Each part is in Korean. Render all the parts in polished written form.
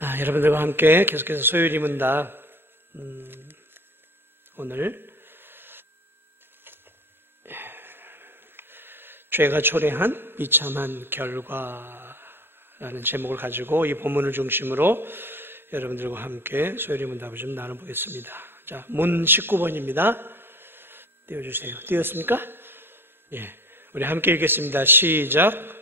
여러분들과 함께 계속해서 소요리 문답 오늘 죄가 초래한 비참한 결과라는 제목을 가지고 이 본문을 중심으로 여러분들과 함께 소요리 문답을 좀 나눠보겠습니다. 자, 문 19번입니다. 띄워주세요. 띄웠습니까? 예, 우리 함께 읽겠습니다. 시작.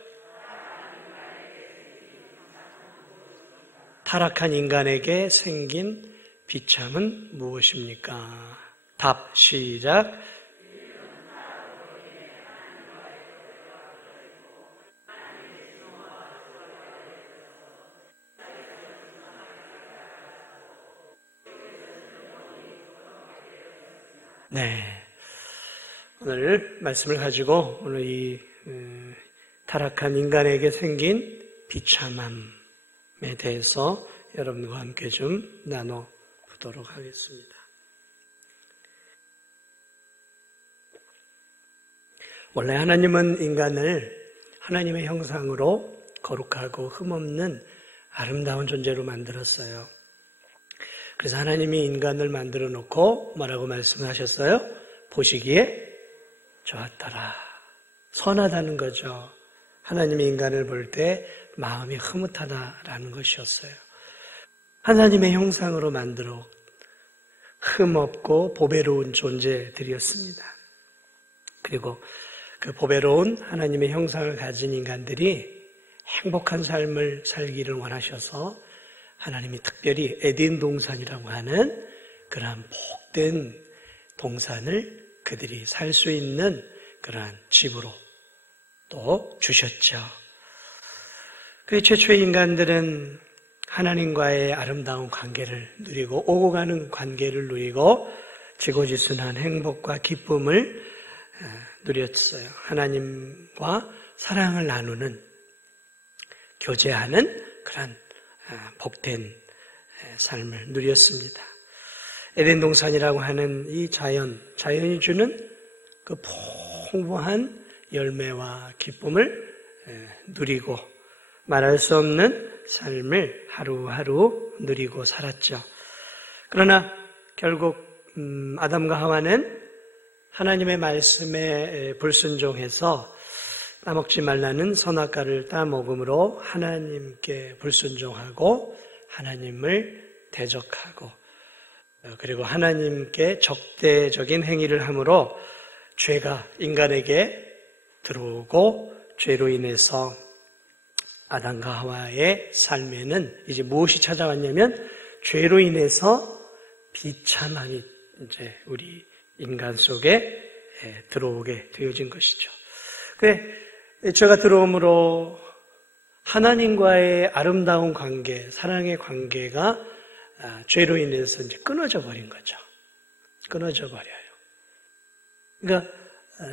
타락한 인간에게 생긴 비참은 무엇입니까? 답, 시작. 네. 오늘 말씀을 가지고 오늘 이 타락한 인간에게 생긴 비참함 에 대해서 여러분과 함께 좀 나눠보도록 하겠습니다. 원래 하나님은 인간을 하나님의 형상으로 거룩하고 흠없는 아름다운 존재로 만들었어요. 그래서 하나님이 인간을 만들어 놓고 뭐라고 말씀하셨어요? 보시기에 좋았더라. 선하다는 거죠. 하나님이 인간을 볼 때 마음이 흐뭇하다라는 것이었어요. 하나님의 형상으로 만들어 흠없고 보배로운 존재들이었습니다. 그리고 그 보배로운 하나님의 형상을 가진 인간들이 행복한 삶을 살기를 원하셔서 하나님이 특별히 에덴 동산이라고 하는 그러한 복된 동산을 그들이 살 수 있는 그러한 집으로 또 주셨죠. 그 최초의 인간들은 하나님과의 아름다운 관계를 누리고 오고 가는 관계를 누리고 지고지순한 행복과 기쁨을 누렸어요. 하나님과 사랑을 나누는, 교제하는 그런 복된 삶을 누렸습니다. 에덴 동산이라고 하는 이 자연이 주는 그 풍부한 열매와 기쁨을 누리고 말할 수 없는 삶을 하루하루 누리고 살았죠. 그러나 결국 아담과 하와는 하나님의 말씀에 불순종해서 따먹지 말라는 선악과를 따먹음으로 하나님께 불순종하고 하나님을 대적하고 그리고 하나님께 적대적인 행위를 함으로 죄가 인간에게 들어오고 죄로 인해서 아담과 하와의 삶에는 이제 무엇이 찾아왔냐면 죄로 인해서 비참함이 이제 우리 인간 속에 들어오게 되어진 것이죠. 죄가 들어옴으로 하나님과의 아름다운 관계, 사랑의 관계가 죄로 인해서 이제 끊어져 버린 거죠. 끊어져 버려요. 그러니까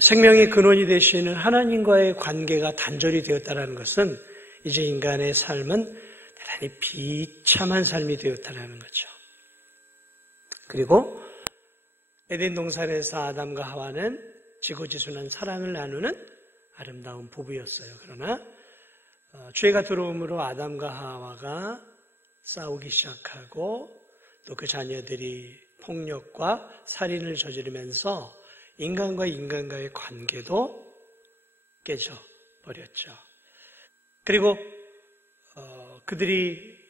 생명의 근원이 되시는 하나님과의 관계가 단절이 되었다는 것은 이제 인간의 삶은 대단히 비참한 삶이 되었다는 거죠. 그리고 에덴 동산에서 아담과 하와는 지고지순한 사랑을 나누는 아름다운 부부였어요. 그러나 죄가 들어옴으로 아담과 하와가 싸우기 시작하고 또 그 자녀들이 폭력과 살인을 저지르면서 인간과 인간과의 관계도 깨져버렸죠. 그리고 그들이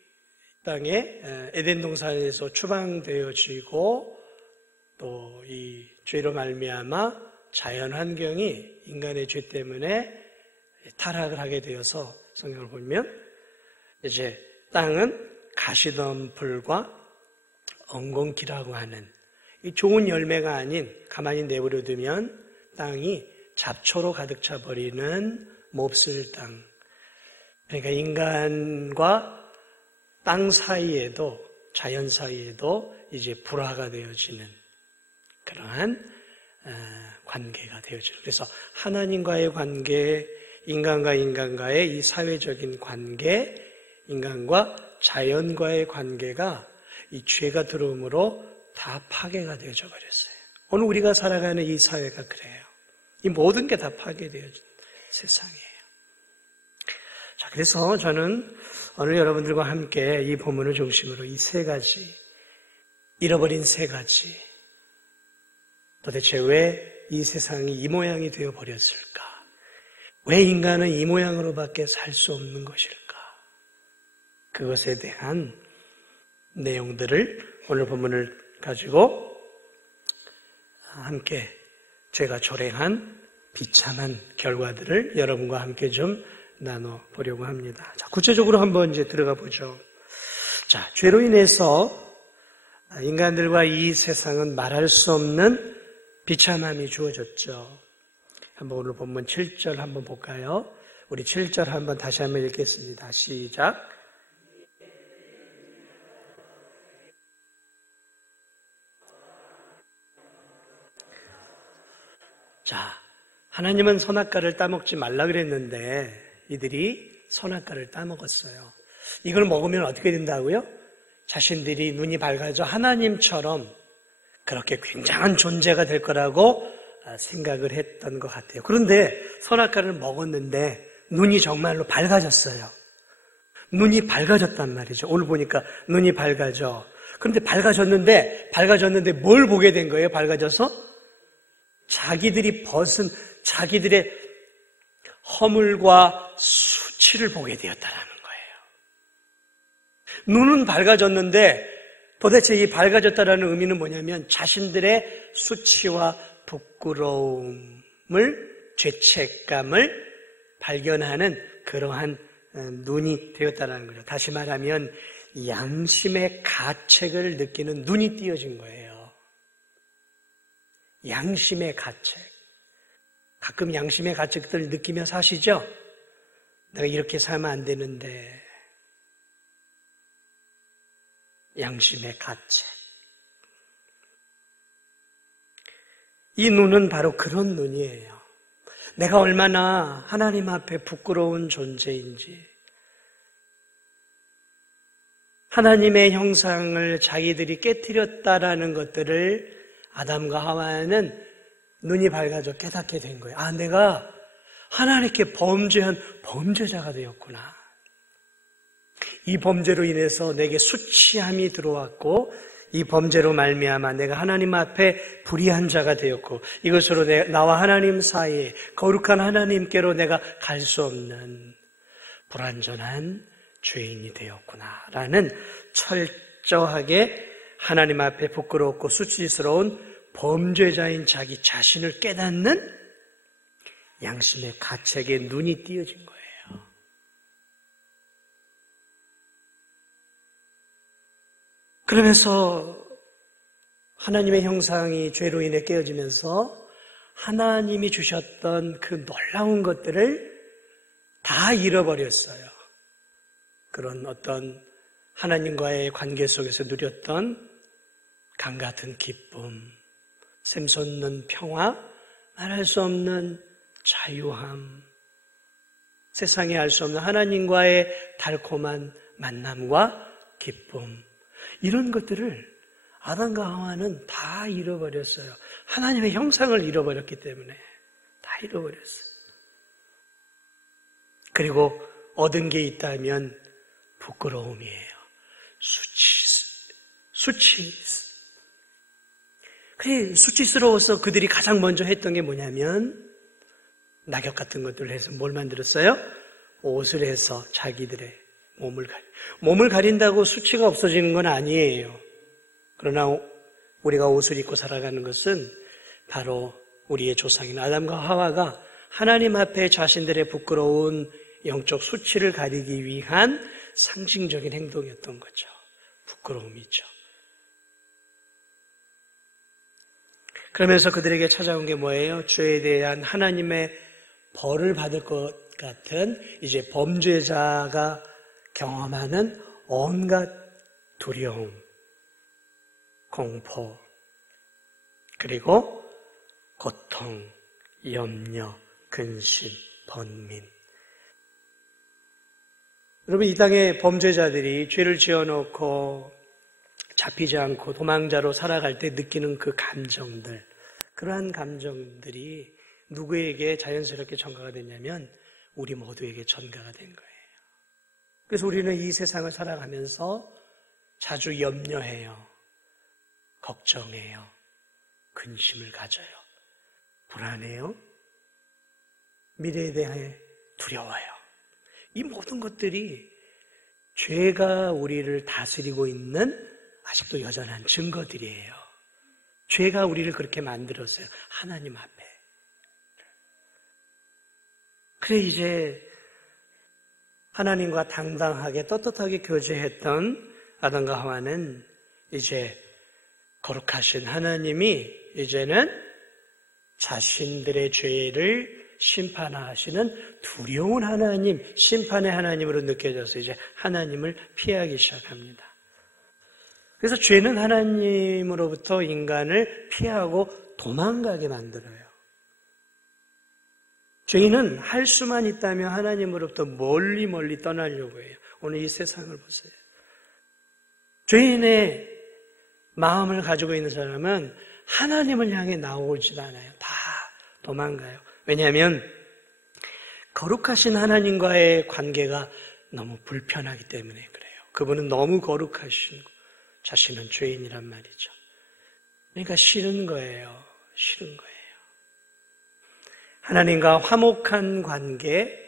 땅에 에덴 동산에서 추방되어지고 또 이 죄로 말미암아 자연 환경이 인간의 죄 때문에 타락을 하게 되어서 성경을 보면 이제 땅은 가시덤불과 엉겅퀴라고 하는 이 좋은 열매가 아닌 가만히 내버려 두면 땅이 잡초로 가득 차 버리는 몹쓸 땅. 그러니까 인간과 땅 사이에도 자연 사이에도 이제 불화가 되어지는 그러한 관계가 되어지는. 그래서 하나님과의 관계, 인간과 인간과의 이 사회적인 관계, 인간과 자연과의 관계가 이 죄가 들어옴으로 다 파괴가 되어져 버렸어요. 오늘 우리가 살아가는 이 사회가 그래요. 이 모든 게 다 파괴되어진 세상이에요. 자, 그래서 저는 오늘 여러분들과 함께 이 본문을 중심으로 이 세 가지, 잃어버린 세 가지, 도대체 왜 이 세상이 이 모양이 되어버렸을까? 왜 인간은 이 모양으로밖에 살 수 없는 것일까? 그것에 대한 내용들을 오늘 본문을 가지고 함께 제가 조례한 비참한 결과들을 여러분과 함께 좀 나눠보려고 합니다. 자, 구체적으로 한번 이제 들어가 보죠. 자, 죄로 인해서 인간들과 이 세상은 말할 수 없는 비참함이 주어졌죠. 한번 오늘 본문 7절 한번 볼까요? 우리 7절 한번 다시 한번 읽겠습니다. 시작. 자, 하나님은 선악과를 따먹지 말라 그랬는데 이들이 선악과를 따먹었어요. 이걸 먹으면 어떻게 된다고요? 자신들이 눈이 밝아져 하나님처럼 그렇게 굉장한 존재가 될 거라고 생각을 했던 것 같아요. 그런데 선악과를 먹었는데 눈이 정말로 밝아졌어요. 눈이 밝아졌단 말이죠. 오늘 보니까 눈이 밝아져. 그런데 밝아졌는데 뭘 보게 된 거예요? 밝아져서? 자기들이 벗은 자기들의 허물과 수치를 보게 되었다라는 거예요. 눈은 밝아졌는데 도대체 이 밝아졌다라는 의미는 뭐냐면 자신들의 수치와 부끄러움을, 죄책감을 발견하는 그러한 눈이 되었다는 거죠. 다시 말하면 양심의 가책을 느끼는 눈이 띄어진 거예요. 양심의 가책. 가끔 양심의 가책들을 느끼며 사시죠? 내가 이렇게 살면 안 되는데. 양심의 가책. 이 눈은 바로 그런 눈이에요. 내가 얼마나 하나님 앞에 부끄러운 존재인지, 하나님의 형상을 자기들이 깨뜨렸다라는 것들을 아담과 하와는 눈이 밝아져 깨닫게 된 거예요. 아, 내가 하나님께 범죄한 범죄자가 되었구나. 이 범죄로 인해서 내게 수치함이 들어왔고 이 범죄로 말미암아 내가 하나님 앞에 불의한 자가 되었고 이것으로 나와 하나님 사이에 거룩한 하나님께로 내가 갈 수 없는 불완전한 죄인이 되었구나라는 철저하게 하나님 앞에 부끄럽고 수치스러운 범죄자인 자기 자신을 깨닫는 양심의 가책에 눈이 띄어진 거예요. 그러면서 하나님의 형상이 죄로 인해 깨어지면서 하나님이 주셨던 그 놀라운 것들을 다 잃어버렸어요. 그런 어떤 하나님과의 관계 속에서 누렸던 강 같은 기쁨, 샘솟는 평화, 말할 수 없는 자유함, 세상에 알 수 없는 하나님과의 달콤한 만남과 기쁨, 이런 것들을 아담과 하와는 다 잃어버렸어요. 하나님의 형상을 잃어버렸기 때문에 다 잃어버렸어요. 그리고 얻은 게 있다면 부끄러움이에요. 수치스러워서 그들이 가장 먼저 했던 게 뭐냐면 낙엽 같은 것들을 해서 뭘 만들었어요? 옷을 해서 자기들의 몸을 가린다고 수치가 없어지는 건 아니에요. 그러나 우리가 옷을 입고 살아가는 것은 바로 우리의 조상인 아담과 하와가 하나님 앞에 자신들의 부끄러운 영적 수치를 가리기 위한 상징적인 행동이었던 거죠. 부끄러움이죠. 그러면서 그들에게 찾아온 게 뭐예요? 죄에 대한 하나님의 벌을 받을 것 같은 이제 범죄자가 경험하는 온갖 두려움, 공포, 그리고 고통, 염려, 근심, 번민. 여러분, 이 땅의 범죄자들이 죄를 지어놓고 잡히지 않고 도망자로 살아갈 때 느끼는 그 감정들, 그러한 감정들이 누구에게 자연스럽게 전가가 됐냐면 우리 모두에게 전가가 된 거예요. 그래서 우리는 이 세상을 살아가면서 자주 염려해요. 걱정해요. 근심을 가져요. 불안해요. 미래에 대해 두려워요. 이 모든 것들이 죄가 우리를 다스리고 있는 아직도 여전한 증거들이에요. 죄가 우리를 그렇게 만들었어요. 하나님 앞에. 그래 이제 하나님과 당당하게 떳떳하게 교제했던 아담과 하와는 이제 거룩하신 하나님이 이제는 자신들의 죄를 심판하시는 두려운 하나님, 심판의 하나님으로 느껴져서 이제 하나님을 피하기 시작합니다. 그래서 죄는 하나님으로부터 인간을 피하고 도망가게 만들어요. 죄인은 할 수만 있다면 하나님으로부터 멀리 멀리 떠나려고 해요. 오늘 이 세상을 보세요. 죄인의 마음을 가지고 있는 사람은 하나님을 향해 나오지도 않아요. 다 도망가요. 왜냐하면 거룩하신 하나님과의 관계가 너무 불편하기 때문에 그래요. 그분은 너무 거룩하시고 자신은 죄인이란 말이죠. 그러니까 싫은 거예요. 싫은 거예요. 하나님과 화목한 관계,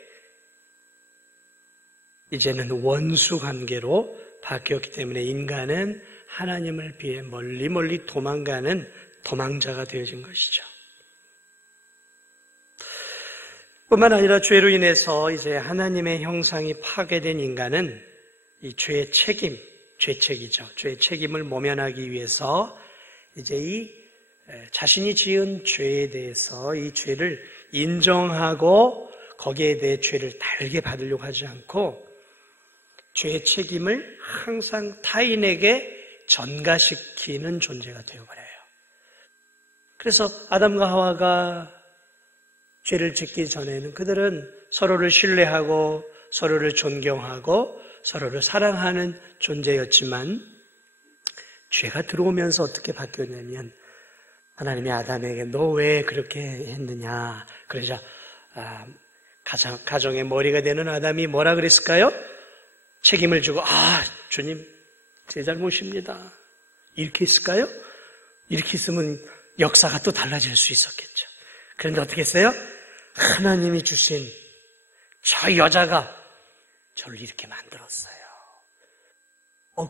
이제는 원수 관계로 바뀌었기 때문에 인간은 하나님을 피해 멀리 멀리 도망가는 도망자가 되어진 것이죠. 뿐만 아니라 죄로 인해서 이제 하나님의 형상이 파괴된 인간은 이 죄의 책임, 죄책이죠. 죄의 책임을 모면하기 위해서 이제 이 자신이 지은 죄에 대해서 이 죄를 인정하고 거기에 대해 죄를 달게 받으려고 하지 않고 죄의 책임을 항상 타인에게 전가시키는 존재가 되어버려요. 그래서 아담과 하와가 죄를 짓기 전에는 그들은 서로를 신뢰하고 서로를 존경하고 서로를 사랑하는 존재였지만 죄가 들어오면서 어떻게 바뀌었냐면 하나님이 아담에게 너 왜 그렇게 했느냐. 그러자 가정의 머리가 되는 아담이 뭐라 그랬을까요? 책임을 지고 주님 제 잘못입니다. 이렇게 했을까요? 이렇게 했으면 역사가 또 달라질 수 있었겠죠. 그런데 어떻게 했어요? 하나님이 주신 저 여자가 저를 이렇게 만들었어요.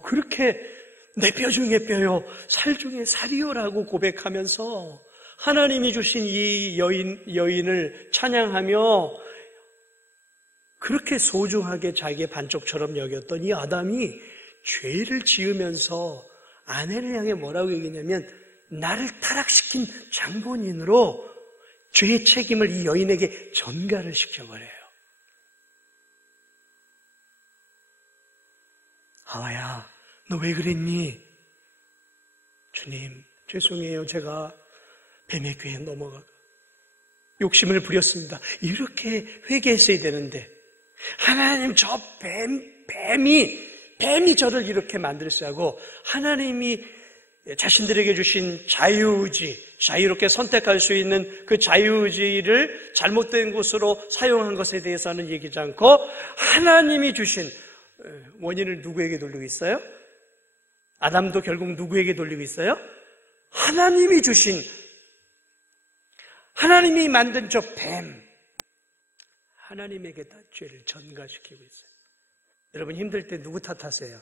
그렇게 내 뼈 중에 뼈요, 살 중에 살이요라고 고백하면서 하나님이 주신 이 여인을 찬양하며 그렇게 소중하게 자기의 반쪽처럼 여겼던 이 아담이 죄를 지으면서 아내를 향해 뭐라고 얘기했냐면 나를 타락시킨 장본인으로 죄의 책임을 이 여인에게 전가를 시켜버려요. 하와야, 너 왜 그랬니? 주님, 죄송해요. 제가 뱀의 꾀에 넘어가 욕심을 부렸습니다. 이렇게 회개했어야 되는데 하나님 저 뱀이 저를 이렇게 만들었어야 하고 하나님이 자신들에게 주신 자유의지, 자유롭게 선택할 수 있는 그 자유의지를 잘못된 곳으로 사용한 것에 대해서는 얘기하지 않고 하나님이 주신 원인을 누구에게 돌리고 있어요? 아담도 결국 누구에게 돌리고 있어요? 하나님이 주신, 하나님이 만든 저 뱀, 하나님에게 다 죄를 전가시키고 있어요. 여러분 힘들 때 누구 탓하세요?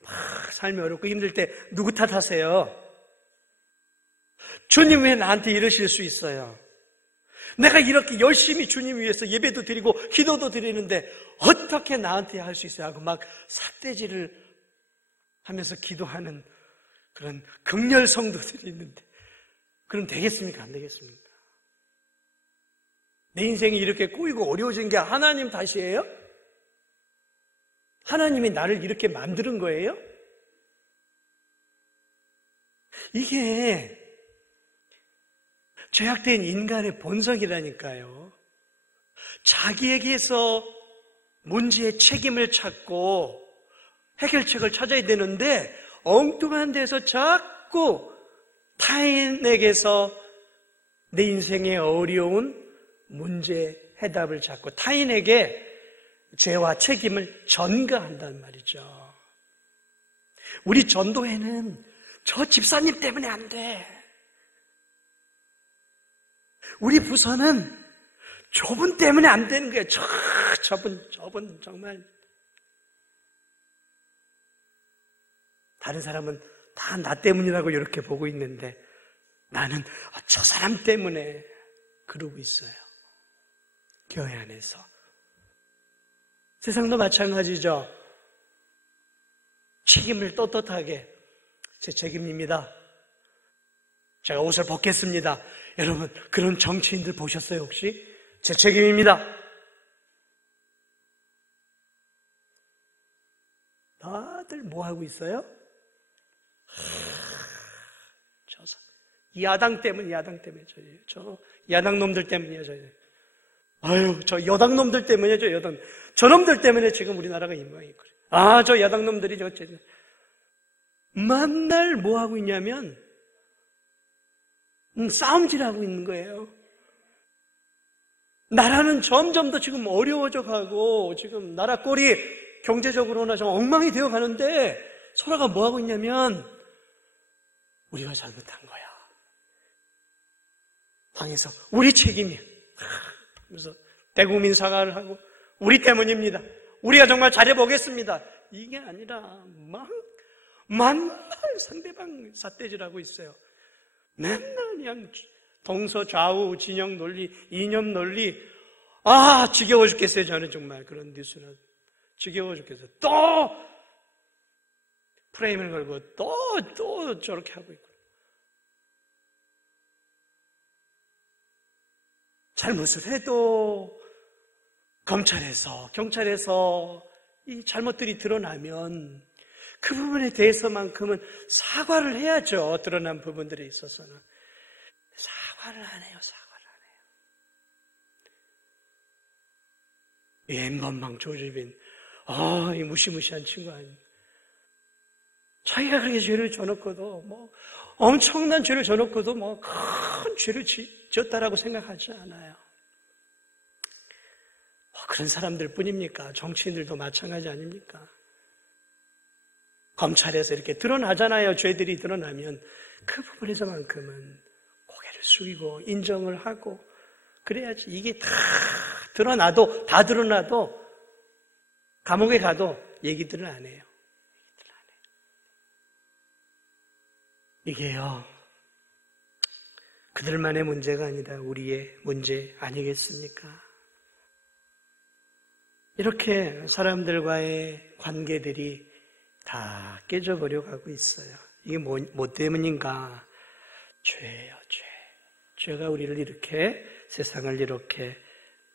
막 삶이 어렵고 힘들 때 누구 탓하세요? 주님 왜 나한테 이러실 수 있어요? 내가 이렇게 열심히 주님 위해서 예배도 드리고 기도도 드리는데 어떻게 나한테 할 수 있어요? 하고 막 삿대질을 하면서 기도하는 그런 극렬 성도들이 있는데 그럼 되겠습니까? 안 되겠습니까? 내 인생이 이렇게 꼬이고 어려워진 게 하나님 탓이에요? 하나님이 나를 이렇게 만드는 거예요? 이게 죄악된 인간의 본성이라니까요. 자기에게서 문제의 책임을 찾고 해결책을 찾아야 되는데 엉뚱한 데서 자꾸 타인에게서 내 인생의 어려운 문제 해답을 찾고 타인에게 죄와 책임을 전가한단 말이죠. 우리 전도회는 저 집사님 때문에 안 돼. 우리 부서는 저분 때문에 안 되는 거예요. 저분 정말. 다른 사람은 다 나 때문이라고 이렇게 보고 있는데 나는 저 사람 때문에 그러고 있어요. 교회 안에서. 세상도 마찬가지죠. 책임을 떳떳하게 제 책임입니다. 제가 옷을 벗겠습니다. 여러분 그런 정치인들 보셨어요 혹시? 제 책임입니다. 다들 뭐 하고 있어요? 야당 때문에 저 야당 놈들 때문이에요. 저 여당 놈들 때문이에요. 저 놈들 때문에 지금 우리나라가 이 모양이 그래. 저 야당 놈들이 만날 뭐 하고 있냐면 싸움질하고 있는 거예요. 나라는 점점 더 지금 어려워져 가고 지금 나라 꼴이 경제적으로나 좀 엉망이 되어 가는데 서로가 뭐 하고 있냐면 우리가 잘못한 거야. 당에서 우리 책임이야. 그래서 대국민 사과를 하고 우리 때문입니다. 우리가 정말 잘해보겠습니다. 이게 아니라 만날 상대방 삿대질하고 있어요. 맨날 그냥 동서 좌우 진영 논리, 이념 논리. 지겨워 죽겠어요. 저는 정말 그런 뉴스는 지겨워 죽겠어요. 또 프레임을 걸고 또 저렇게 하고 있고. 잘못을 해도 검찰에서, 경찰에서 이 잘못들이 드러나면 그 부분에 대해서만큼은 사과를 해야죠. 드러난 부분들에 있어서는. 사과를 안 해요. 이 엠번방 조주빈, 이 무시무시한 친구 아닙니까? 자기가 그렇게 죄를 져놓고도 엄청난 죄를 져놓고도 큰 죄를 지었다라고 생각하지 않아요. 그런 사람들 뿐입니까? 정치인들도 마찬가지 아닙니까? 검찰에서 이렇게 드러나잖아요. 죄들이 드러나면 그 부분에서만큼은 고개를 숙이고 인정을 하고 그래야지. 이게 다 드러나도 감옥에 가도 얘기들을 안 해요. 이게요, 그들만의 문제가 아니라 우리의 문제 아니겠습니까? 이렇게 사람들과의 관계들이 다 깨져버려 가고 있어요. 이게 뭐 때문인가? 죄예요, 죄. 죄가 우리를 이렇게, 세상을 이렇게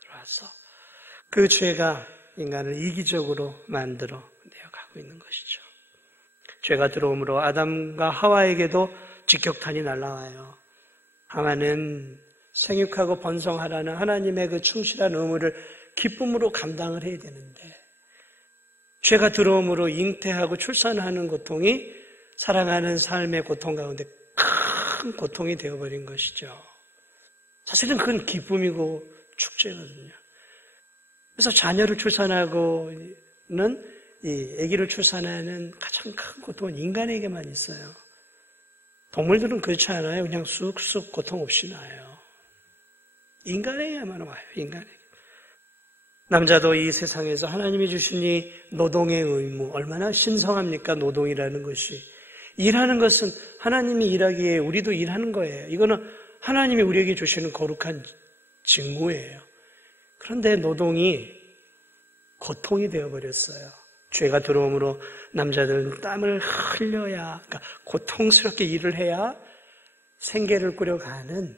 들어와서 그 죄가 인간을 이기적으로 만들어 내어가고 있는 것이죠. 죄가 들어옴으로 아담과 하와에게도 직격탄이 날라와요. 하와는 생육하고 번성하라는 하나님의 그 충실한 의무를 기쁨으로 감당을 해야 되는데 죄가 들어옴으로 잉태하고 출산하는 고통이 사랑하는 삶의 고통 가운데 큰 고통이 되어버린 것이죠. 사실은 그건 기쁨이고 축제거든요. 그래서 자녀를 출산하고는 이 아기를 출산하는 가장 큰 고통은 인간에게만 있어요. 동물들은 그렇지 않아요. 그냥 쑥쑥 고통 없이 나요. 인간에게만 와요. 인간에게. 남자도 이 세상에서 하나님이 주신 이 노동의 의무, 얼마나 신성합니까? 노동이라는 것이. 일하는 것은 하나님이 일하기에 우리도 일하는 거예요. 이거는 하나님이 우리에게 주시는 거룩한 직무예요. 그런데 노동이 고통이 되어버렸어요. 죄가 들어옴으로 남자들은 땀을 흘려야, 그러니까 고통스럽게 일을 해야 생계를 꾸려가는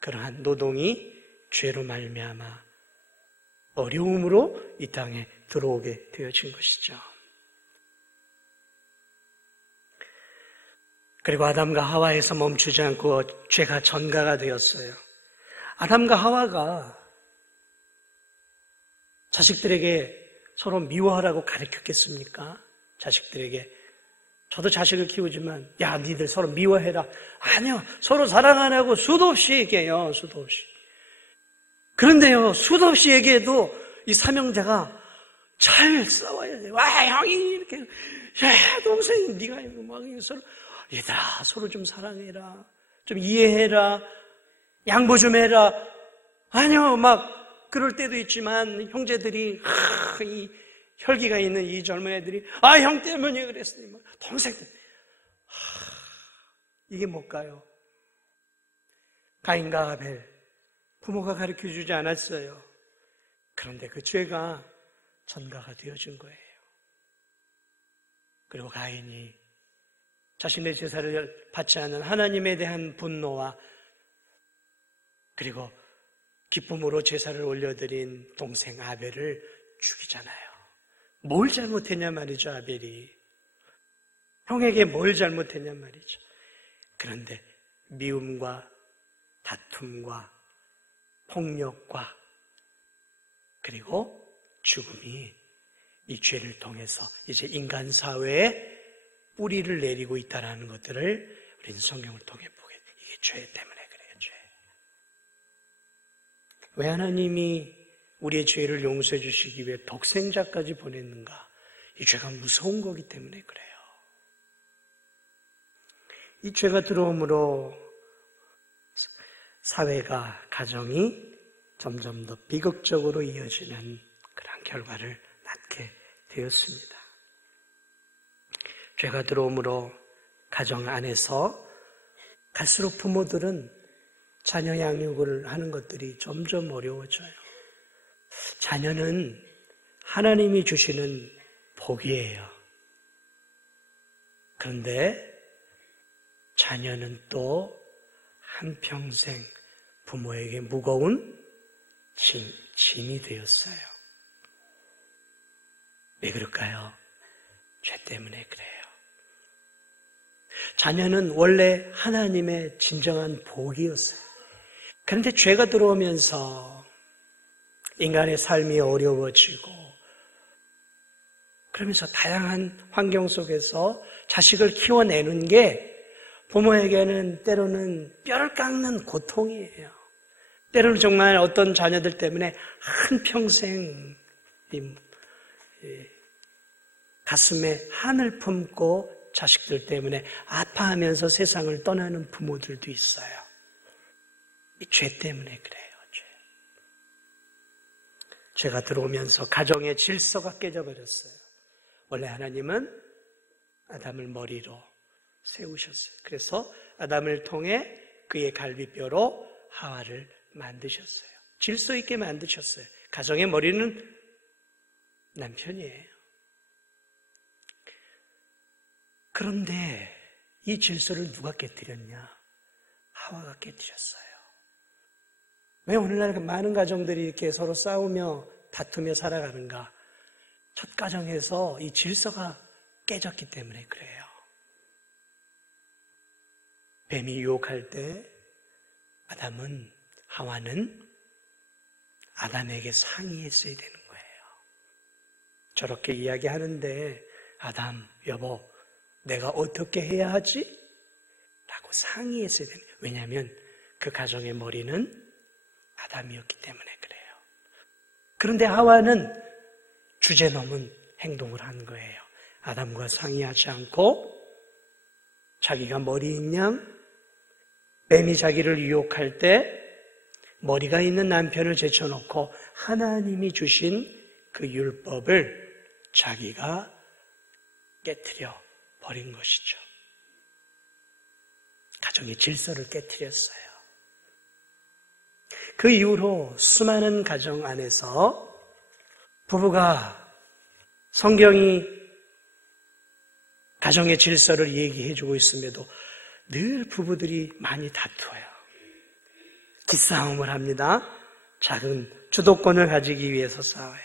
그러한 노동이 죄로 말미암아 어려움으로 이 땅에 들어오게 되어진 것이죠. 그리고 아담과 하와에서 멈추지 않고 죄가 전가가 되었어요. 아담과 하와가 자식들에게 서로 미워하라고 가르쳤겠습니까? 자식들에게. 저도 자식을 키우지만 야 니들 서로 미워해라. 아니요. 서로 사랑하라고 수도 없이 얘기해요. 수도 없이. 그런데요. 수도 없이 얘기해도 이 삼형제가 잘 싸워야 돼. 와, 형이 이렇게, 야, 동생이 네가 막 서로, 얘들아, 서로 좀 사랑해라. 좀 이해해라. 양보 좀 해라. 아니요, 막 그럴 때도 있지만 형제들이 이 혈기가 있는 이 젊은 애들이 형 때문에 그랬으니 뭐 동생들 이게 뭘까요? 가인과 아벨 부모가 가르쳐주지 않았어요. 그런데 그 죄가 전가가 되어준 거예요. 그리고 가인이 자신의 제사를 받지 않은 하나님에 대한 분노와 그리고 기쁨으로 제사를 올려드린 동생 아벨을 죽이잖아요. 뭘 잘못했냐 말이죠, 아벨이. 형에게 뭘 잘못했냐 말이죠. 그런데 미움과 다툼과 폭력과 그리고 죽음이 이 죄를 통해서 이제 인간 사회에 뿌리를 내리고 있다는 것들을 우리는 성경을 통해 보게 돼요. 이게 죄 때문에 그래요, 죄. 왜 하나님이 우리의 죄를 용서해 주시기 위해 독생자까지 보냈는가? 이 죄가 무서운 거기 때문에 그래요. 이 죄가 들어옴으로 사회가, 가정이 점점 더 비극적으로 이어지는 그런 결과를 낳게 되었습니다. 죄가 들어옴으로 가정 안에서 갈수록 부모들은 자녀 양육을 하는 것들이 점점 어려워져요. 자녀는 하나님이 주시는 복이에요. 그런데 자녀는 또 한평생 부모에게 무거운 짐이 되었어요. 왜 그럴까요? 죄 때문에 그래요. 자녀는 원래 하나님의 진정한 복이었어요. 그런데 죄가 들어오면서 인간의 삶이 어려워지고 그러면서 다양한 환경 속에서 자식을 키워내는 게 부모에게는 때로는 뼈를 깎는 고통이에요. 때로는 정말 어떤 자녀들 때문에 한평생 가슴에 한을 품고 자식들 때문에 아파하면서 세상을 떠나는 부모들도 있어요. 이 죄 때문에 그래요. 죄가 들어오면서 가정의 질서가 깨져버렸어요. 원래 하나님은 아담을 머리로 세우셨어요. 그래서 아담을 통해 그의 갈비뼈로 하와를 만드셨어요. 질서 있게 만드셨어요. 가정의 머리는 남편이에요. 그런데 이 질서를 누가 깨뜨렸냐? 하와가 깨뜨렸어요. 왜 오늘날 많은 가정들이 이렇게 서로 싸우며 다투며 살아가는가? 첫 가정에서 이 질서가 깨졌기 때문에 그래요. 뱀이 유혹할 때 하와는 아담에게 상의했어야 되는 거예요. 저렇게 이야기하는데 아담, 여보, 내가 어떻게 해야 하지? 라고 상의했어야 되는 거예요. 왜냐하면 그 가정의 머리는 아담이었기 때문에 그래요. 그런데 하와는 주제넘은 행동을 한 거예요. 아담과 상의하지 않고 자기가 머리인 양 뱀이 자기를 유혹할 때 머리가 있는 남편을 제쳐놓고 하나님이 주신 그 율법을 자기가 깨트려 버린 것이죠. 가정의 질서를 깨트렸어요. 그 이후로 수많은 가정 안에서 부부가 성경이 가정의 질서를 얘기해주고 있음에도 늘 부부들이 많이 다투어요. 기싸움을 합니다. 작은 주도권을 가지기 위해서 싸워요.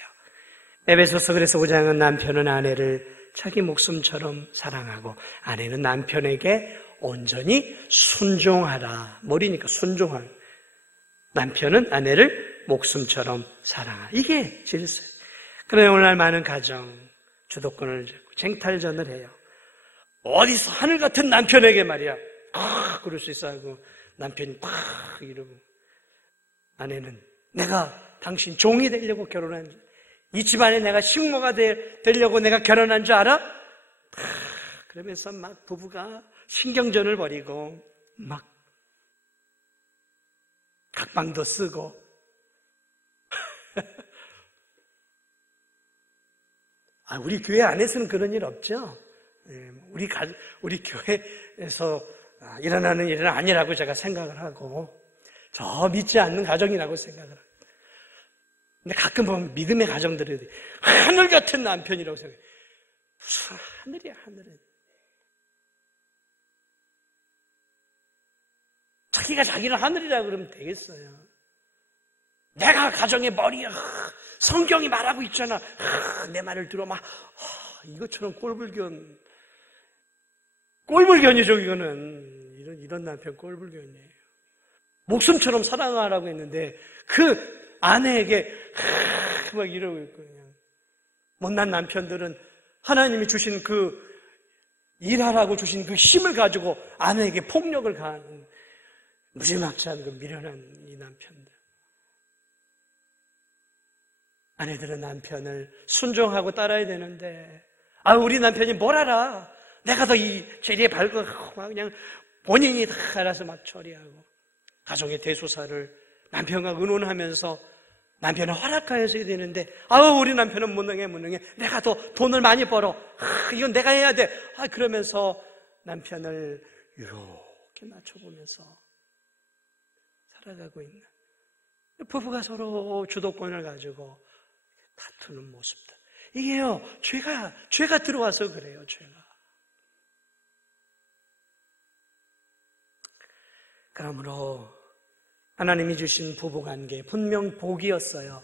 에베소서 그래서 5장은 남편은 아내를 자기 목숨처럼 사랑하고 아내는 남편에게 온전히 순종하라. 머리니까 순종하라. 남편은 아내를 목숨처럼 사랑하라. 이게 질서예요. 그런데 오늘날 많은 가정 주도권을 잡고 쟁탈전을 해요. 어디서 하늘 같은 남편에게 말이야. 그럴 수 있어 하고 남편이 이러고 아내는 내가 당신 종이 되려고 결혼한 이 집안에 내가 식모가 되려고 내가 결혼한 줄 알아? 그러면서 막 부부가 신경전을 벌이고 막 각방도 쓰고 우리 교회 안에서는 그런 일 없죠? 우리 교회에서 일어나는 일은 아니라고 제가 생각을 하고 저 믿지 않는 가정이라고 생각을 하고 근데 가끔 보면 믿음의 가정들이 하늘 같은 남편이라고 생각해요. 무슨 하늘이야, 하늘은. 자기가 자기를 하늘이라고 그러면 되겠어요. 내가 가정의 머리야. 성경이 말하고 있잖아. 내 말을 들어 막 이것처럼 꼴불견이죠. 이거는 이런 남편 꼴불견이에요. 목숨처럼 사랑하라고 했는데 그 아내에게 막 이러고 있고 그냥 못난 남편들은 하나님이 주신 그 일하라고 주신 그 힘을 가지고 아내에게 폭력을 가하는 무지막지한 그 미련한 이 남편들. 아내들은 남편을 순종하고 따라야 되는데 우리 남편이 뭘 알아? 내가 더 이 죄리에 밟고 그냥 본인이 다 알아서 막 처리하고 가정의 대소사를 남편과 의논하면서 남편을 허락하여서 해야 되는데 우리 남편은 무능해 내가 더 돈을 많이 벌어 이건 내가 해야 돼 그러면서 남편을 이렇게 맞춰보면서 살아가고 있는 부부가 서로 주도권을 가지고 다투는 모습들. 이게요 죄가 들어와서 그래요. 죄가. 그러므로 하나님이 주신 부부관계 분명 복이었어요.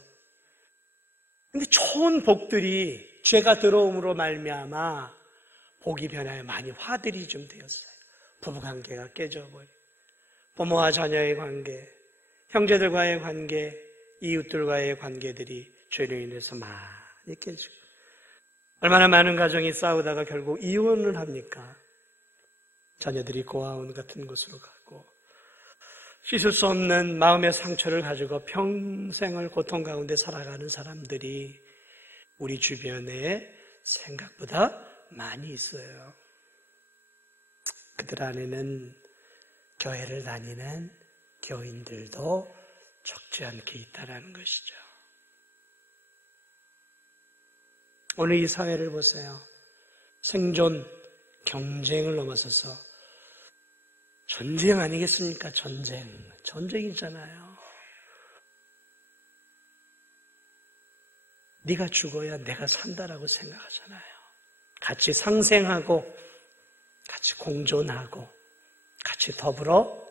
근데 좋은 복들이 죄가 들어옴으로 말미암아 복이 변하여 많이 화들이 좀 되었어요. 부부관계가 깨져버리고 부모와 자녀의 관계, 형제들과의 관계, 이웃들과의 관계들이 죄로 인해서 많이 깨지고 얼마나 많은 가정이 싸우다가 결국 이혼을 합니까? 자녀들이 고아원 같은 곳으로 가고 씻을 수 없는 마음의 상처를 가지고 평생을 고통 가운데 살아가는 사람들이 우리 주변에 생각보다 많이 있어요. 그들 안에는 교회를 다니는 교인들도 적지 않게 있다는 것이죠. 오늘 이 사회를 보세요. 생존, 경쟁을 넘어서서 전쟁 아니겠습니까? 전쟁이잖아요. 네가 죽어야 내가 산다라고 생각하잖아요. 같이 상생하고 같이 공존하고 같이 더불어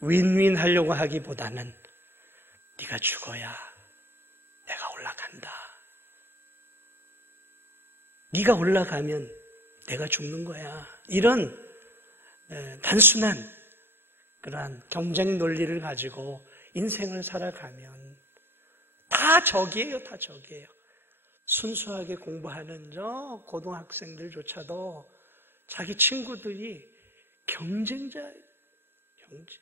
윈윈 하려고 하기보다는 네가 죽어야 내가 올라간다. 네가 올라가면 내가 죽는 거야. 이런 단순한 그러한 경쟁 논리를 가지고 인생을 살아가면 다 적이에요. 다 적이에요. 순수하게 공부하는 저 고등학생들조차도 자기 친구들이 경쟁자예요. 경쟁.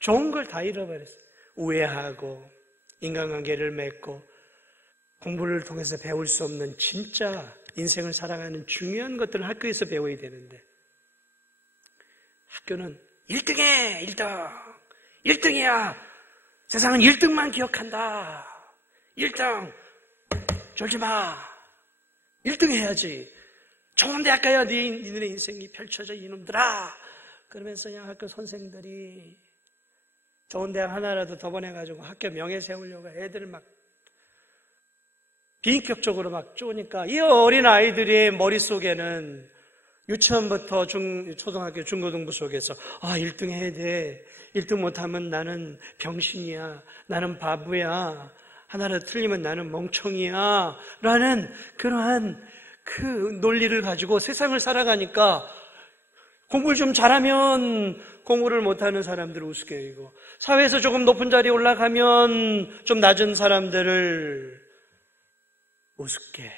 좋은 걸 다 잃어버렸어요. 우애하고 인간관계를 맺고 공부를 통해서 배울 수 없는 진짜 인생을 살아가는 중요한 것들을 학교에서 배워야 되는데 학교는 1등해! 1등! 1등이야! 세상은 1등만 기억한다. 1등! 졸지 마! 1등 해야지. 좋은 대학 가야 니네 인생이 펼쳐져 이놈들아! 그러면서 그냥 학교 선생들이 좋은 대학 하나라도 더 보내가지고 학교 명예 세우려고 애들을 막 비인격적으로 막 쪼니까 이 어린 아이들의 머릿속에는 유치원부터 초등학교, 중고등부 속에서 1등 해야 돼. 1등 못하면 나는 병신이야. 나는 바보야. 하나라도 틀리면 나는 멍청이야. 라는 그러한 그 논리를 가지고 세상을 살아가니까 공부를 좀 잘하면 공부를 못하는 사람들을 우습게 여기고 사회에서 조금 높은 자리에 올라가면 좀 낮은 사람들을 우습게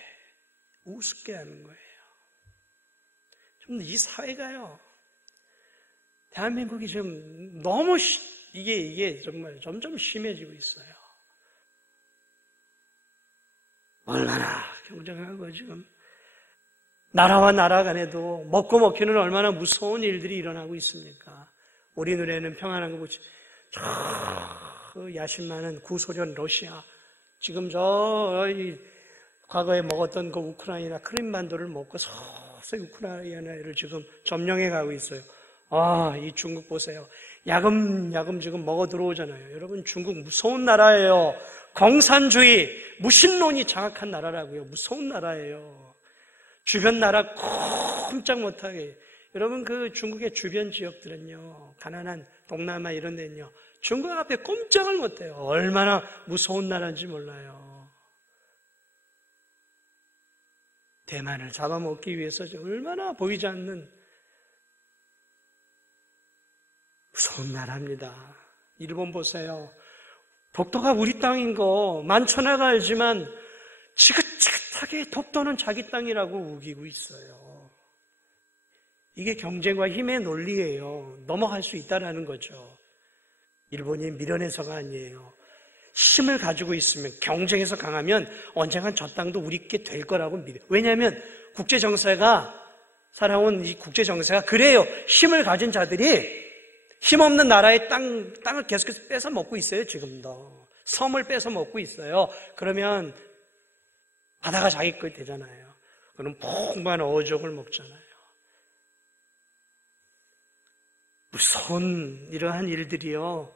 하는 거예요. 좀 이 사회가요. 대한민국이 지금 너무 이게 정말 점점 심해지고 있어요. 얼마나 경쟁하고 지금 나라와 나라 간에도 먹고 먹기는 얼마나 무서운 일들이 일어나고 있습니까? 우리 눈에는 평안한 거 보지. 그 야심 많은 구소련 러시아, 지금 과거에 먹었던 그 우크라이나 크림반도를 먹고 서서히 우크라이나를 지금 점령해 가고 있어요. 이 중국 보세요. 야금야금 지금 먹어 들어오잖아요. 여러분, 중국 무서운 나라예요. 공산주의, 무신론이 장악한 나라라고요. 무서운 나라예요. 주변 나라 꼼짝 못하게. 여러분, 그 중국의 주변 지역들은요, 가난한 동남아 이런 데는요, 중국 앞에 꼼짝을 못해요. 얼마나 무서운 나라인지 몰라요. 대만을 잡아먹기 위해서 얼마나 보이지 않는 무서운 나라입니다. 일본 보세요. 독도가 우리 땅인 거 만천하가 알지만 지긋지긋하게 독도는 자기 땅이라고 우기고 있어요. 이게 경쟁과 힘의 논리예요. 넘어갈 수 있다라는 거죠. 일본이 밀어내서가 아니에요. 힘을 가지고 있으면, 경쟁에서 강하면 언젠간 저 땅도 우리께 될 거라고 믿어요. 왜냐하면 국제정세가, 살아온 이 국제정세가 그래요. 힘을 가진 자들이 힘없는 나라의 땅을 계속해서 뺏어 먹고 있어요. 지금도 섬을 뺏어 먹고 있어요. 그러면 바다가 자기 거 되잖아요. 그럼 풍부한 어족을 먹잖아요. 무서운 이러한 일들이요,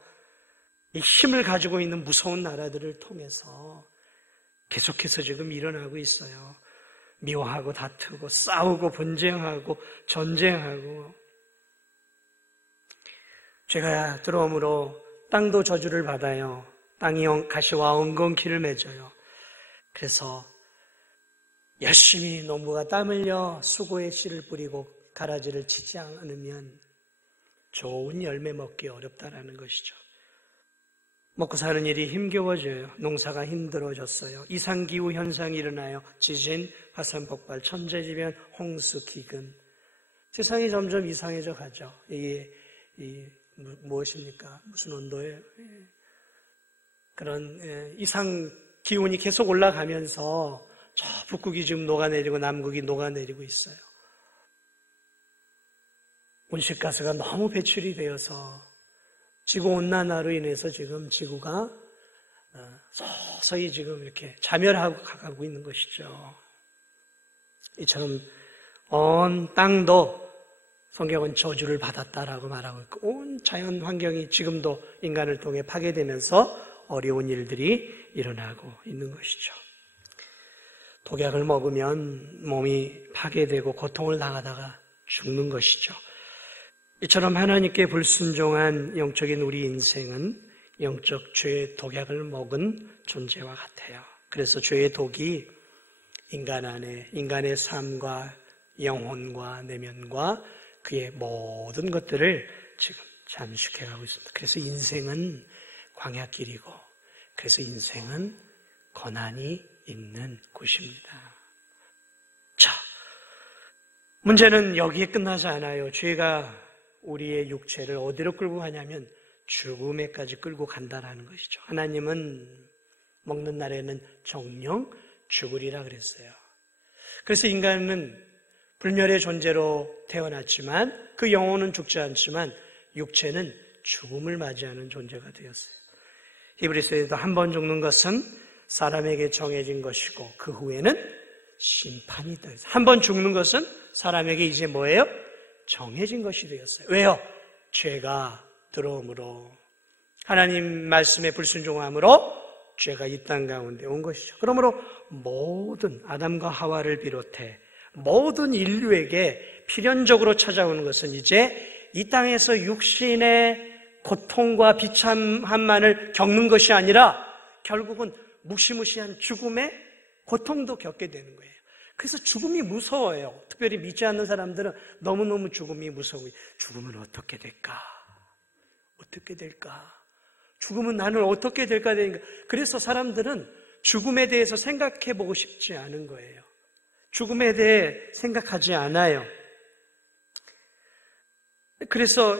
이 힘을 가지고 있는 무서운 나라들을 통해서 계속해서 지금 일어나고 있어요. 미워하고 다투고 싸우고 분쟁하고 전쟁하고. 죄가 들어옴으로 땅도 저주를 받아요. 땅이 가시와 엉겅퀴를 맺어요. 그래서 열심히 농부가 땀 흘려 수고의 씨를 뿌리고 가라지를 치지 않으면 좋은 열매 먹기 어렵다라는 것이죠. 먹고 사는 일이 힘겨워져요. 농사가 힘들어졌어요. 이상기후 현상이 일어나요. 지진, 화산 폭발, 천재지변, 홍수, 기근. 세상이 점점 이상해져 가죠. 이게 무엇입니까? 무슨 온도예요? 그런 이상 기온이 계속 올라가면서 저 북극이 지금 녹아내리고 남극이 녹아내리고 있어요. 온실가스가 너무 배출이 되어서 지구온난화로 인해서 지금 지구가 서서히 지금 이렇게 자멸하고 가고 있는 것이죠. 이처럼 온 땅도 성경은 저주를 받았다라고 말하고 있고, 온 자연 환경이 지금도 인간을 통해 파괴되면서 어려운 일들이 일어나고 있는 것이죠. 독약을 먹으면 몸이 파괴되고 고통을 당하다가 죽는 것이죠. 이처럼 하나님께 불순종한 영적인 우리 인생은 영적 죄의 독약을 먹은 존재와 같아요. 그래서 죄의 독이 인간 안에, 인간의 삶과 영혼과 내면과 그의 모든 것들을 지금 잠식해가고 있습니다. 그래서 인생은 광야길이고, 그래서 인생은 고난이 있는 곳입니다. 자, 문제는 여기에 끝나지 않아요. 죄가 우리의 육체를 어디로 끌고 가냐면 죽음에까지 끌고 간다라는 것이죠. 하나님은 먹는 날에는 정령 죽으리라 그랬어요. 그래서 인간은 불멸의 존재로 태어났지만 그 영혼은 죽지 않지만 육체는 죽음을 맞이하는 존재가 되었어요. 히브리서에도 한 번 죽는 것은 사람에게 정해진 것이고 그 후에는 심판이 있다. 한 번 죽는 것은 사람에게 이제 뭐예요? 정해진 것이 되었어요. 왜요? 죄가 들어옴으로, 하나님 말씀에 불순종함으로 죄가 이 땅 가운데 온 것이죠. 그러므로 모든 아담과 하와를 비롯해 모든 인류에게 필연적으로 찾아오는 것은 이제 이 땅에서 육신의 고통과 비참함만을 겪는 것이 아니라 결국은 무시무시한 죽음의 고통도 겪게 되는 거예요. 그래서 죽음이 무서워요. 특별히 믿지 않는 사람들은 너무너무 죽음이 무서워요. 죽음은 어떻게 될까? 어떻게 될까? 죽음은 나는 어떻게 될까? 그래서 사람들은 죽음에 대해서 생각해 보고 싶지 않은 거예요. 죽음에 대해 생각하지 않아요. 그래서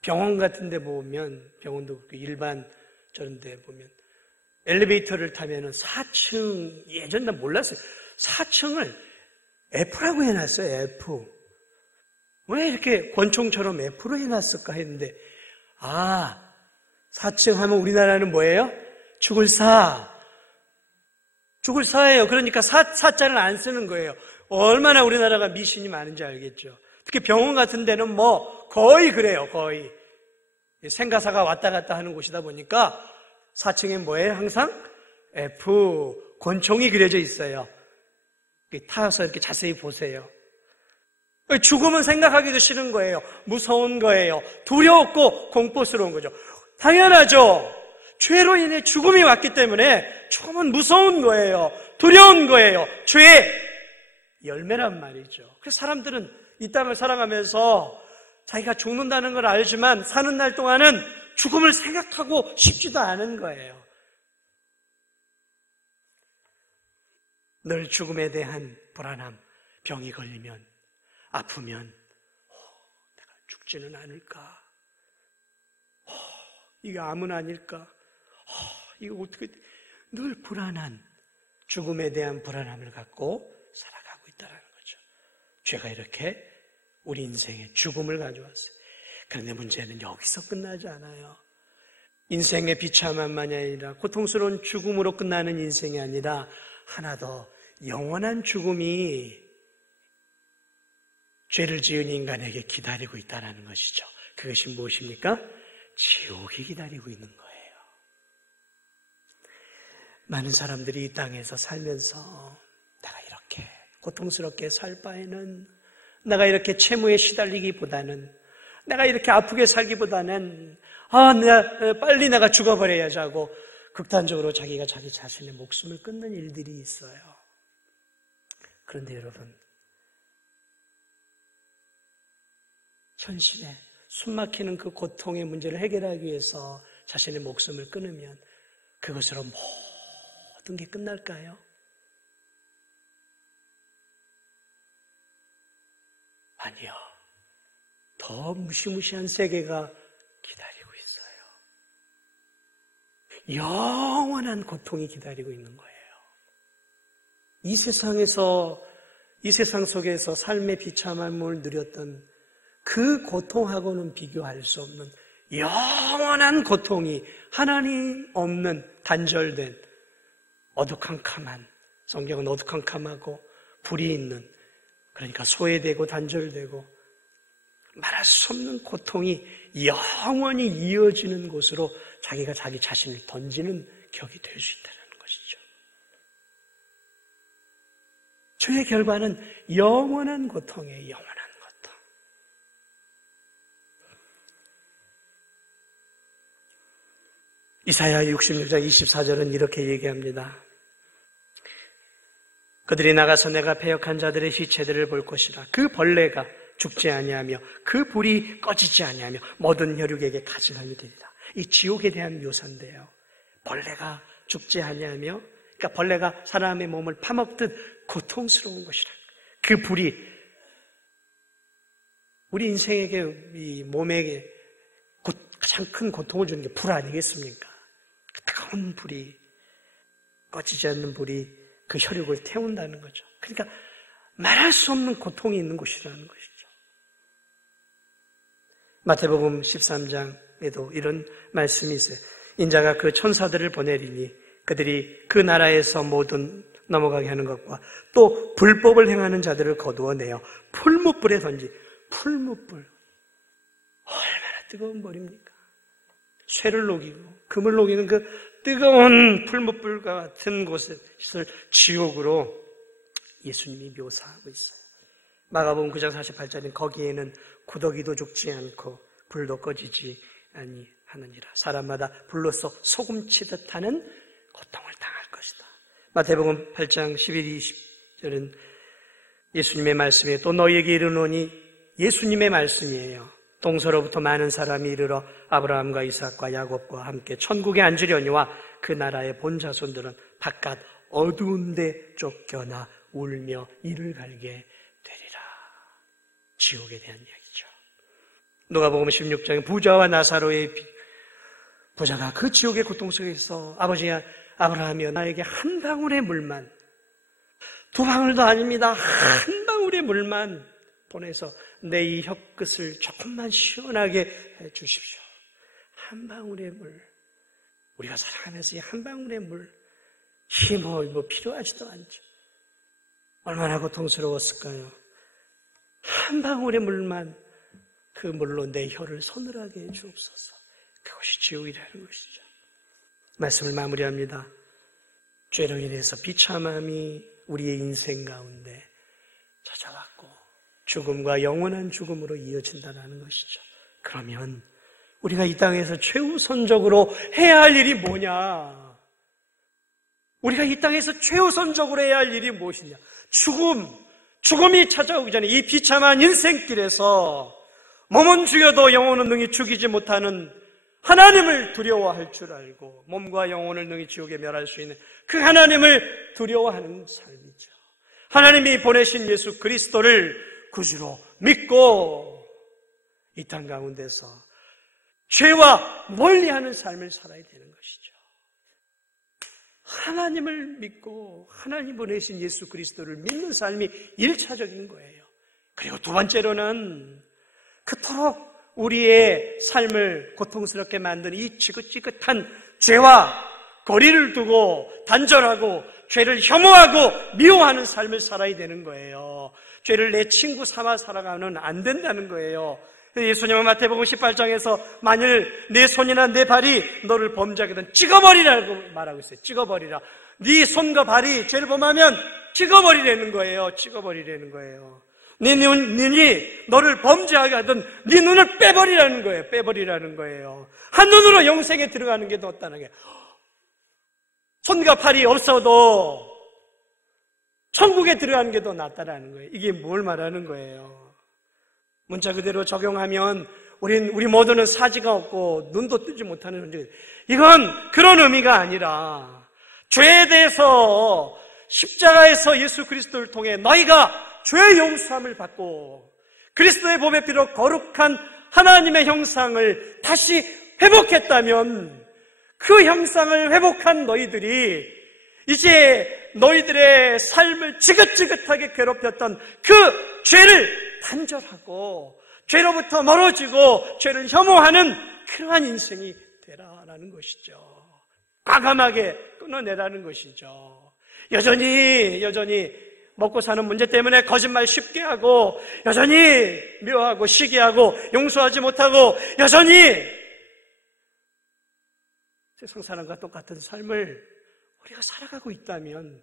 병원 같은 데 보면, 병원도 일반 저런 데 보면 엘리베이터를 타면은 4층, 예전 난 몰랐어요. 4층을 F라고 해놨어요, F. 왜 이렇게 권총처럼 F로 해놨을까 했는데, 4층 하면 우리나라는 뭐예요? 죽을 사. 죽을 사예요. 그러니까 사자를 안 쓰는 거예요. 얼마나 우리나라가 미신이 많은지 알겠죠. 특히 병원 같은 데는 거의 그래요, 거의. 생가사가 왔다 갔다 하는 곳이다 보니까 4층에 뭐예요? 항상 F, 권총이 그려져 있어요. 타서 이렇게 자세히 보세요. 죽음은 생각하기도 싫은 거예요. 무서운 거예요. 두려웠고 공포스러운 거죠. 당연하죠. 죄로 인해 죽음이 왔기 때문에 죽음은 무서운 거예요. 두려운 거예요. 죄의 열매란 말이죠. 그래서 사람들은 이 땅을 살아가면서 자기가 죽는다는 걸 알지만 사는 날 동안은 죽음을 생각하고 싶지도 않은 거예요. 늘 죽음에 대한 불안함, 병이 걸리면, 아프면 내가 죽지는 않을까? 이게 암은 아닐까? 이거 어떻게, 늘 불안한, 죽음에 대한 불안함을 갖고 살아가고 있다는 거죠. 죄가 이렇게 우리 인생에 죽음을 가져왔어요. 그런데 문제는 여기서 끝나지 않아요. 인생의 비참함만이 아니라 고통스러운 죽음으로 끝나는 인생이 아니라 하나 더 영원한 죽음이 죄를 지은 인간에게 기다리고 있다는 것이죠. 그것이 무엇입니까? 지옥이 기다리고 있는 거예요. 많은 사람들이 이 땅에서 살면서 내가 이렇게 고통스럽게 살 바에는, 내가 이렇게 채무에 시달리기보다는, 내가 이렇게 아프게 살기보다는 빨리 내가 죽어버려야지 하고 극단적으로 자기가 자기 자신의 목숨을 끊는 일들이 있어요. 그런데 여러분, 현실에 숨막히는 그 고통의 문제를 해결하기 위해서 자신의 목숨을 끊으면 그것으로 모든 게 끝날까요? 아니요. 더 무시무시한 세계가 기다리고 있어요. 영원한 고통이 기다리고 있는 거예요. 이 세상 속에서 삶의 비참함을 누렸던 그 고통하고는 비교할 수 없는 영원한 고통이, 하나님 없는 단절된 어두컴컴한, 성경은 어두컴컴하고 불이 있는, 그러니까 소외되고 단절되고 말할 수 없는 고통이 영원히 이어지는 곳으로 자기가 자기 자신을 던지는 격이 될 수 있다는 것이죠. 죄의 결과는 영원한 고통이에요. 영원한 고통. 이사야 66장 24절은 이렇게 얘기합니다. 그들이 나가서 내가 패역한 자들의 시체들을 볼 것이라. 그 벌레가 죽지 아니하며 그 불이 꺼지지 아니하며 모든 혈육에게 가증함이 되리라. 이 지옥에 대한 묘사인데요. 벌레가 죽지 아니하며, 그러니까 벌레가 사람의 몸을 파먹듯 고통스러운 것이라. 그 불이 우리 인생에게, 이 몸에게 가장 큰 고통을 주는 게 불 아니겠습니까? 그 뜨거운 불이, 꺼지지 않는 불이 그 혈육을 태운다는 거죠. 그러니까 말할 수 없는 고통이 있는 곳이라는 것이죠. 마태복음 13장에도 이런 말씀이 있어요. 인자가 그 천사들을 보내리니 그들이 그 나라에서 모든 넘어가게 하는 것과 또 불법을 행하는 자들을 거두어내어 풀무불에 던지. 풀무불, 얼마나 뜨거운 불입니까? 쇠를 녹이고 금을 녹이는 그 뜨거운 풀무불 같은 곳을 지옥으로 예수님이 묘사하고 있어요. 마가복음 9장 48절은 거기에는 구더기도 죽지 않고 불도 꺼지지 아니하느니라. 사람마다 불로써 소금치듯 하는 고통을 당할 것이다. 마태복음 8장 11, 20절은 예수님의 말씀이에요. 또 너희에게 이르노니, 예수님의 말씀이에요. 동서로부터 많은 사람이 이르러 아브라함과 이삭과 야곱과 함께 천국에 앉으려니와 그 나라의 본 자손들은 바깥 어두운 데 쫓겨나 울며 이를 갈게 되리라. 지옥에 대한 이야기죠. 누가복음 16장에 부자와 나사로의 부자가 그 지옥의 고통 속에서 아버지 아브라함이여 나에게 한 방울의 물만, 두 방울도 아닙니다. 한 방울의 물만 보내서 내 이 혀끝을 조금만 시원하게 해 주십시오. 한 방울의 물. 우리가 살아가면서 이 한 방울의 물, 힘 필요하지도 않죠. 얼마나 고통스러웠을까요? 한 방울의 물만, 그 물로 내 혀를 서늘하게 해 주옵소서. 그것이 지옥이라는 것이죠. 말씀을 마무리합니다. 죄로 인해서 비참함이 우리의 인생 가운데 찾아왔고 죽음과 영원한 죽음으로 이어진다는 것이죠. 그러면 우리가 이 땅에서 최우선적으로 해야 할 일이 뭐냐? 우리가 이 땅에서 최우선적으로 해야 할 일이 무엇이냐? 죽음이 찾아오기 전에 이 비참한 인생길에서 몸은 죽여도 영혼은 능히 죽이지 못하는 하나님을 두려워할 줄 알고 몸과 영혼을 능히 지옥에 멸할 수 있는 그 하나님을 두려워하는 삶이죠. 하나님이 보내신 예수 그리스도를 구주로 믿고 이 땅 가운데서 죄와 멀리하는 삶을 살아야 되는 것이죠. 하나님을 믿고 하나님 보내신 예수 그리스도를 믿는 삶이 1차적인 거예요. 그리고 두 번째로는 그토록 우리의 삶을 고통스럽게 만든 이 지긋지긋한 죄와 거리를 두고 단절하고 죄를 혐오하고 미워하는 삶을 살아야 되는 거예요. 죄를 내 친구 삼아 살아가면 안 된다는 거예요. 예수님은 마태복음 18장에서 만일 내 손이나 내 발이 너를 범죄하게 되면 찍어버리라고 말하고 있어요. 찍어버리라. 네 손과 발이 죄를 범하면 찍어버리라는 거예요. 찍어버리라는 거예요. 네 눈이 너를 범죄하게 하든 네 눈을 빼버리라는 거예요. 빼버리라는 거예요. 한 눈으로 영생에 들어가는 게 더 낫다는 게, 손과 팔이 없어도 천국에 들어가는 게 더 낫다라는 거예요. 이게 뭘 말하는 거예요? 문자 그대로 적용하면 우리 모두는 사지가 없고 눈도 뜨지 못하는 존재. 이건 그런 의미가 아니라 죄에 대해서 십자가에서 예수 그리스도를 통해 너희가 죄의 용서함을 받고 그리스도의 보배 피로 거룩한 하나님의 형상을 다시 회복했다면 그 형상을 회복한 너희들이 이제 너희들의 삶을 지긋지긋하게 괴롭혔던 그 죄를 단절하고 죄로부터 멀어지고 죄를 혐오하는 그러한 인생이 되라라는 것이죠. 과감하게 끊어내라는 것이죠. 여전히 먹고 사는 문제 때문에 거짓말 쉽게 하고 여전히 미워하고 시기하고 용서하지 못하고 여전히 세상 사람과 똑같은 삶을 우리가 살아가고 있다면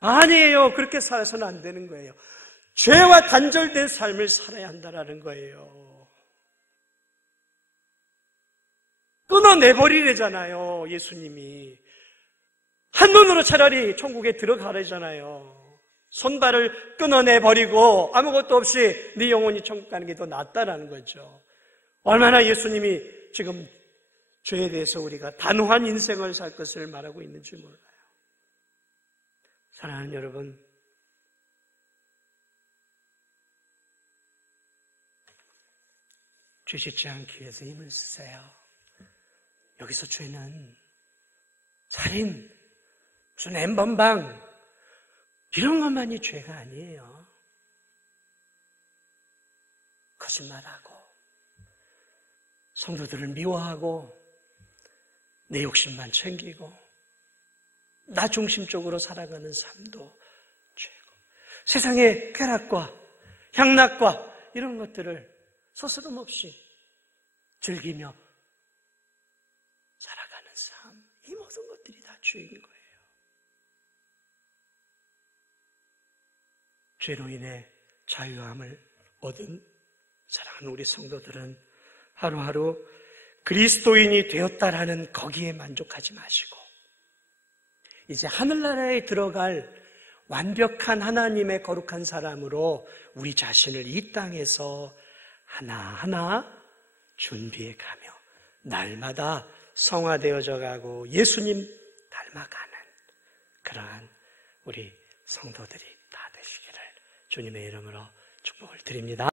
아니에요. 그렇게 살아서는 안 되는 거예요. 죄와 단절된 삶을 살아야 한다는 거예요. 끊어내버리래잖아요. 예수님이 한눈으로 차라리 천국에 들어가래잖아요. 손발을 끊어내버리고 아무것도 없이 네 영혼이 천국 가는 게 더 낫다라는 거죠. 얼마나 예수님이 지금 죄에 대해서 우리가 단호한 인생을 살 것을 말하고 있는지 몰라요. 사랑하는 여러분, 죄 짓지 않기 위해서 힘을 쓰세요. 여기서 죄는 살인, 무슨 엠번방 이런 것만이 죄가 아니에요. 거짓말하고 성도들을 미워하고 내 욕심만 챙기고 나 중심적으로 살아가는 삶도 죄고 세상의 쾌락과 향락과 이런 것들을 서스럼 없이 즐기며 살아가는 삶, 이 모든 것들이 다 죄인 거예요. 죄로 인해 자유함을 얻은 사랑하는 우리 성도들은 하루하루 그리스도인이 되었다라는 거기에 만족하지 마시고 이제 하늘나라에 들어갈 완벽한 하나님의 거룩한 사람으로 우리 자신을 이 땅에서 하나하나 준비해가며 날마다 성화되어져 가고 예수님 닮아가는 그러한 우리 성도들이 다 되시기를 주님의 이름으로 축복을 드립니다.